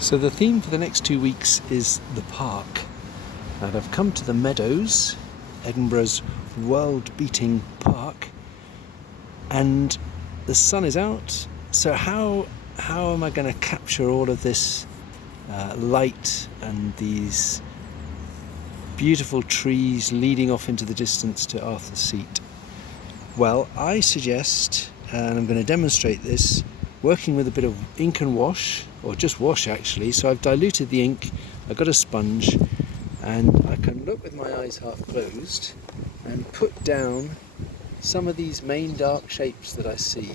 So the theme for the next 2 weeks is the park. And I've come to the Meadows, Edinburgh's world-beating park, and the sun is out. So how am I going to capture all of this light and these beautiful trees leading off into the distance to Arthur's Seat? Well, I suggest, and I'm going to demonstrate this, working with a bit of ink and wash, or just wash actually. So I've diluted the ink, I've got a sponge, and I can look with my eyes half closed and put down some of these main dark shapes that I see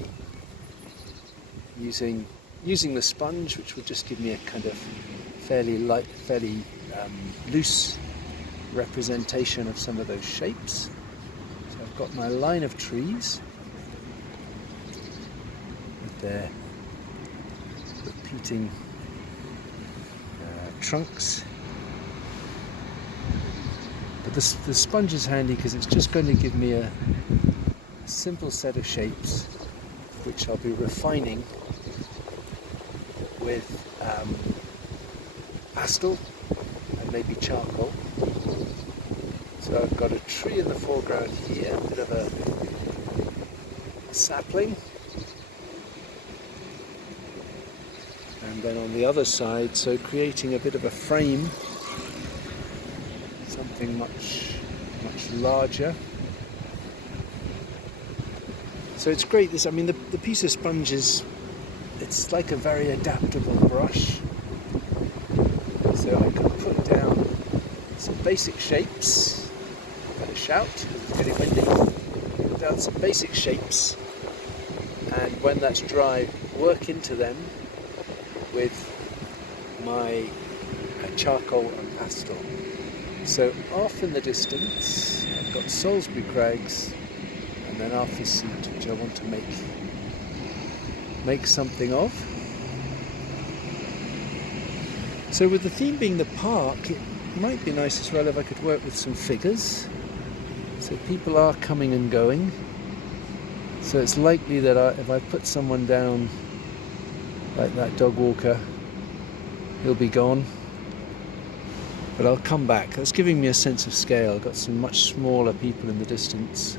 using the sponge, which will just give me a kind of fairly light, fairly loose representation of some of those shapes. So I've got my line of trees with their repeating trunks. But the sponge is handy because it's just going to give me a simple set of shapes which I'll be refining with pastel and maybe charcoal. So I've got a tree in the foreground here, a bit of a sapling, and then on the other side, so creating a bit of a frame, something much larger. So it's great. This, I mean, the piece of sponge it's like a very adaptable brush. So I can put down some basic shapes. I'm going to shout because it's getting windy. Put down some basic shapes, and when that's dry, work into them with my charcoal and pastel. So off in the distance, I've got Salisbury Crags, and then Arthur's Seat, which I want to make something of. So with the theme being the park, it might be nice as well if I could work with some figures. So people are coming and going. So it's likely that if I put someone down like that dog walker, he'll be gone. But I'll come back. That's giving me a sense of scale. I've got some much smaller people in the distance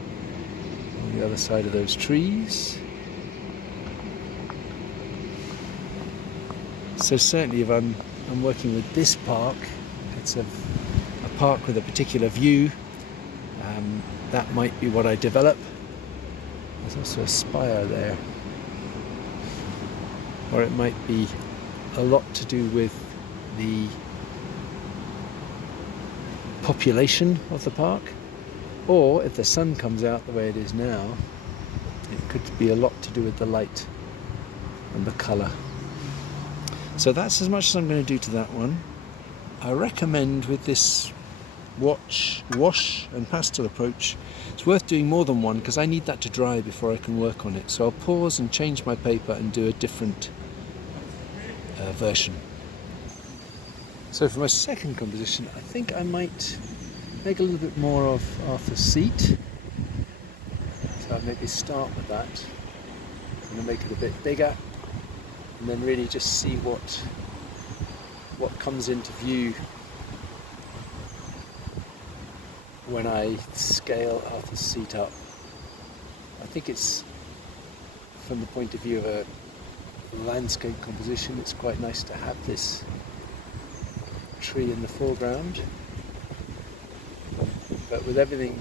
on the other side of those trees. So certainly if I'm working with this park, it's a park with a particular view, that might be what I develop. There's also a spire there. Or it might be a lot to do with the population of the park, or if the sun comes out the way it is now, it could be a lot to do with the light and the colour. So that's as much as I'm going to do to that one. I recommend with this wash and pastel approach, it's worth doing more than one because I need that to dry before I can work on it. So I'll pause and change my paper and do a different version. So for my second composition, I think I might make a little bit more of Arthur's Seat. So I'll maybe start with that. I'm going to make it a bit bigger, and then really just see what comes into view when I scale Arthur's Seat up. I think it's, from the point of view of a landscape composition, it's quite nice to have this tree in the foreground, but with everything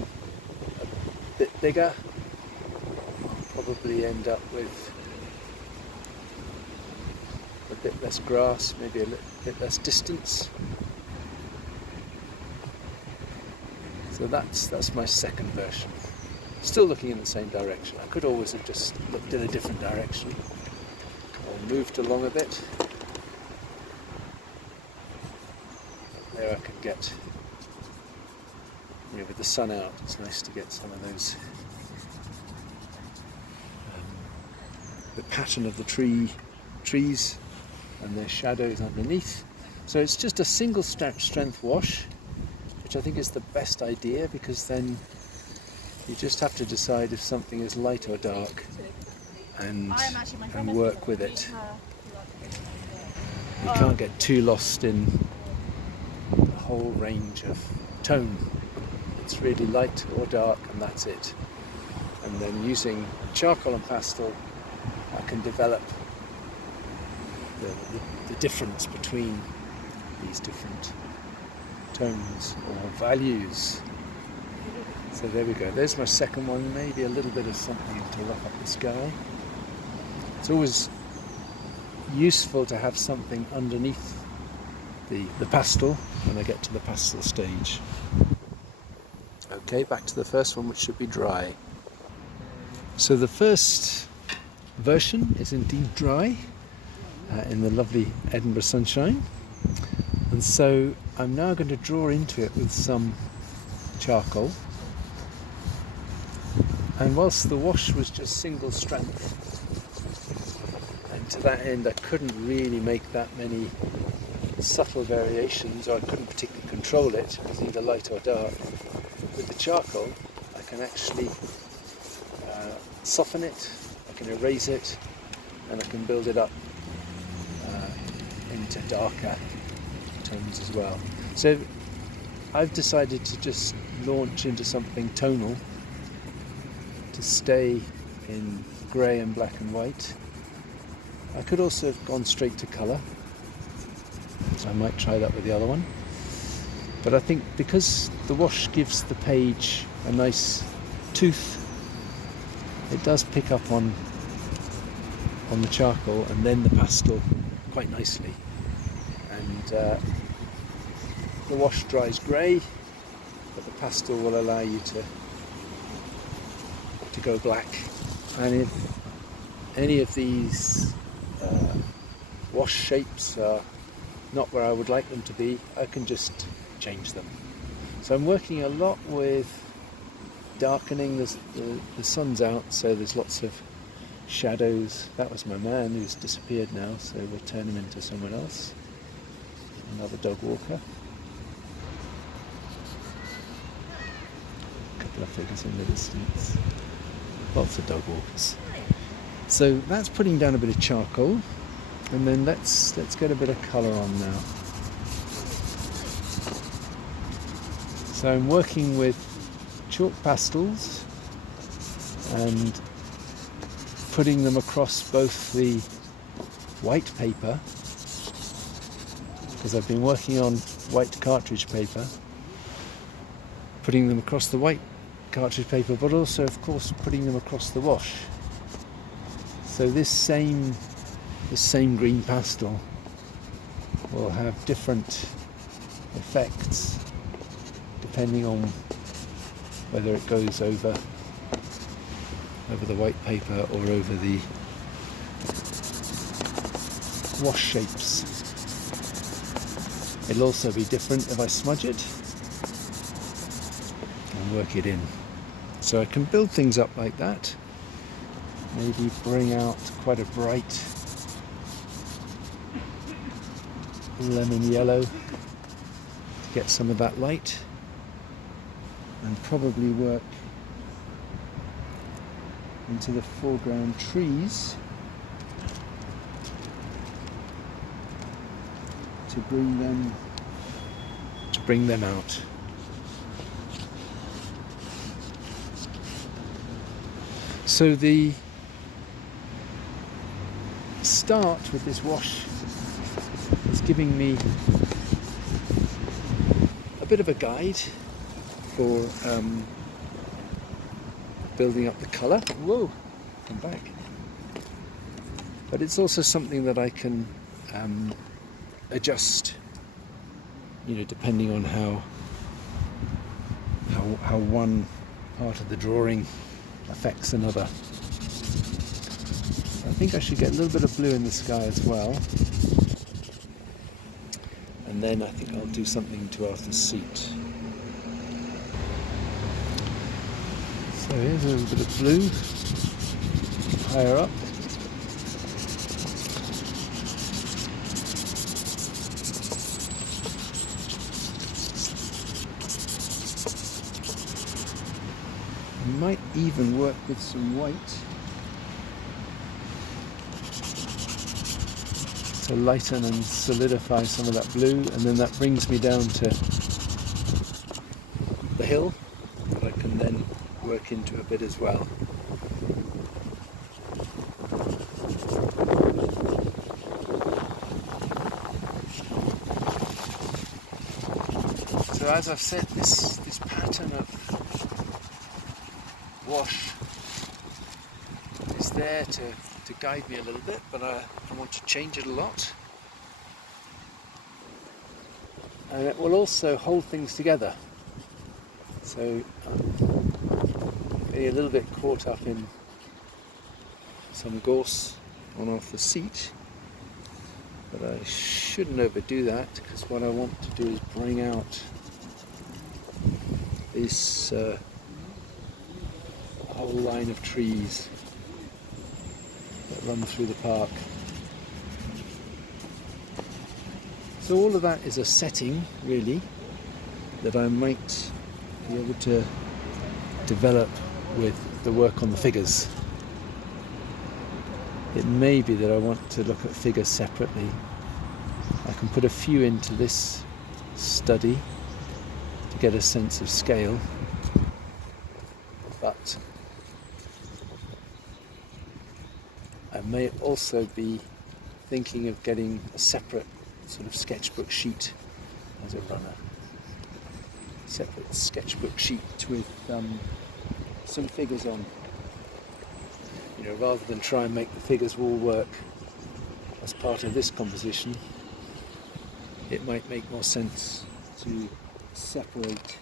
a bit bigger, I'll probably end up with a bit less grass, maybe a bit less distance. So that's my second version. Still looking in the same direction. I could always have just looked in a different direction or moved along a bit. There I can get, with the sun out, it's nice to get some of those, the pattern of the trees and their shadows underneath. So it's just a single strength wash, which I think is the best idea, because then you just have to decide if something is light or dark and work with it. You can't get too lost in the whole range of tone. It's really light or dark, and that's it. And then using charcoal and pastel, I can develop the difference between these different tones or values. So there we go. There's my second one. Maybe a little bit of something to rough up the sky. It's always useful to have something underneath the pastel when I get to the pastel stage. Okay, back to the first one, which should be dry. So the first version is indeed dry in the lovely Edinburgh sunshine, and so I'm now going to draw into it with some charcoal. And whilst the wash was just single strength, and to that end I couldn't really make that many subtle variations, or I couldn't particularly control it, it was either light or dark. With the charcoal I can actually soften it, I can erase it, and I can build it up into darker tones as well. So I've decided to just launch into something tonal, to stay in grey and black and white. I could also have gone straight to colour. I might try that with the other one. But I think because the wash gives the page a nice tooth, it does pick up on the charcoal and then the pastel quite nicely. And the wash dries grey, but the pastel will allow you to go black. And if any of these wash shapes are not where I would like them to be, I can just change them. So I'm working a lot with darkening. The sun's out, so there's lots of shadows. That was my man who's disappeared now, so we'll turn him into someone else. Another dog walker. A couple of figures in the distance. Lots of dog walkers. So that's putting down a bit of charcoal, and then let's get a bit of colour on now. So I'm working with chalk pastels and putting them across both the white paper, because I've been working on white cartridge paper, putting them across the white cartridge paper, but also of course putting them across the wash. So this same green pastel will have different effects depending on whether it goes over the white paper or over the wash shapes. It'll also be different if I smudge it and work it in. So I can build things up like that, maybe bring out quite a bright lemon yellow to get some of that light, and probably work into the foreground trees to bring them out. So the start with this wash is giving me a bit of a guide for building up the colour. Whoa, come back. But it's also something that I can adjust, depending on how one part of the drawing affects another. I think I should get a little bit of blue in the sky as well, and then I think I'll do something to Arthur's seat. So here's a little bit of blue higher up. I might even work with some white. So to lighten and solidify some of that blue, and then that brings me down to the hill that I can then work into a bit as well. So as I've said, this pattern of wash is there to guide me a little bit, but I want to change it a lot. And it will also hold things together. So I'm getting a little bit caught up in some gorse on off the seat, but I shouldn't overdo that, because what I want to do is bring out this whole line of trees that run through the park. So all of that is a setting, really, that I might be able to develop with the work on the figures. It may be that I want to look at figures separately. I can put a few into this study to get a sense of scale, but I may also be thinking of getting a separate sort of sketchbook sheet as a runner. Separate sketchbook sheet with some figures on. You know, rather than try and make the figures all work as part of this composition, it might make more sense to separate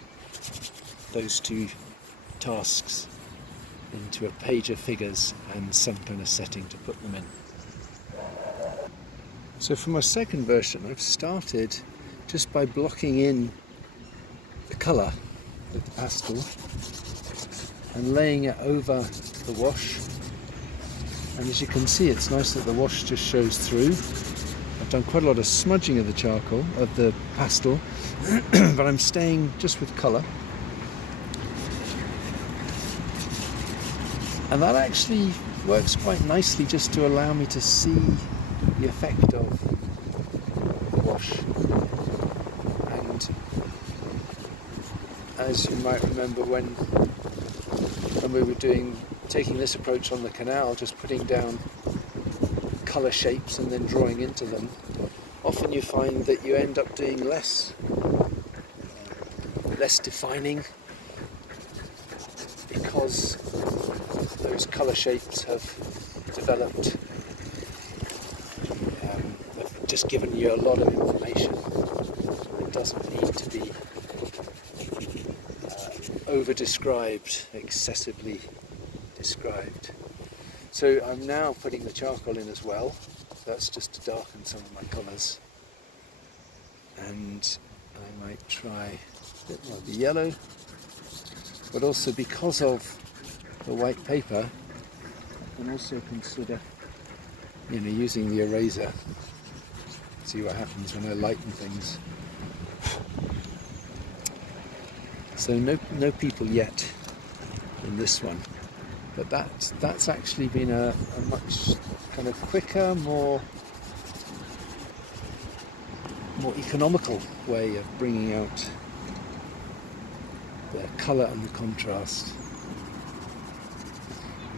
those two tasks into a page of figures and some kind of setting to put them in. So for my second version, I've started just by blocking in the colour with the pastel and laying it over the wash. And as you can see, it's nice that the wash just shows through. I've done quite a lot of smudging of the charcoal, of the pastel, but I'm staying just with colour. And that actually works quite nicely, just to allow me to see the effect of the wash. And as you might remember, when we were taking this approach on the canal, just putting down colour shapes and then drawing into them, often you find that you end up doing less defining, because those colour shapes have developed, have just given you a lot of information. It doesn't need to be over-described, excessively described. So I'm now putting the charcoal in as well. That's just to darken some of my colours. And I might try a bit more of the yellow, but also because of the white paper, I can also consider, using the eraser. See what happens when I lighten things. So no people yet in this one, but that's actually been a much kind of quicker, more economical way of bringing out the colour and the contrast.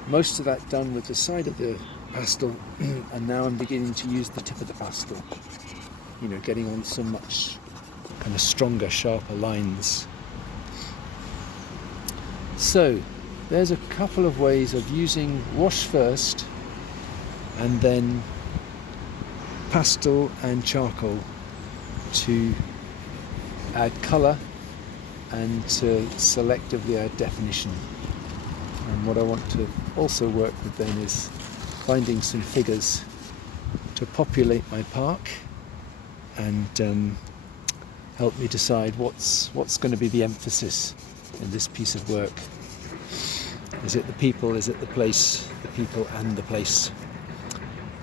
Most of that done with the side of the pastel, and now I'm beginning to use the tip of the pastel, getting on some much kind of stronger, sharper lines. So there's a couple of ways of using wash first and then pastel and charcoal to add colour and to selectively add definition. And what I want to also work with then is finding some figures to populate my park and help me decide what's going to be the emphasis in this piece of work. Is it the people? Is it the place? The people and the place.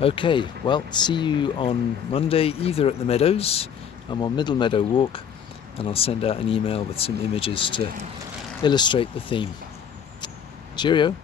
Okay, well, see you on Monday, either at the Meadows. I'm on Middle Meadow Walk, and I'll send out an email with some images to illustrate the theme. Cheerio.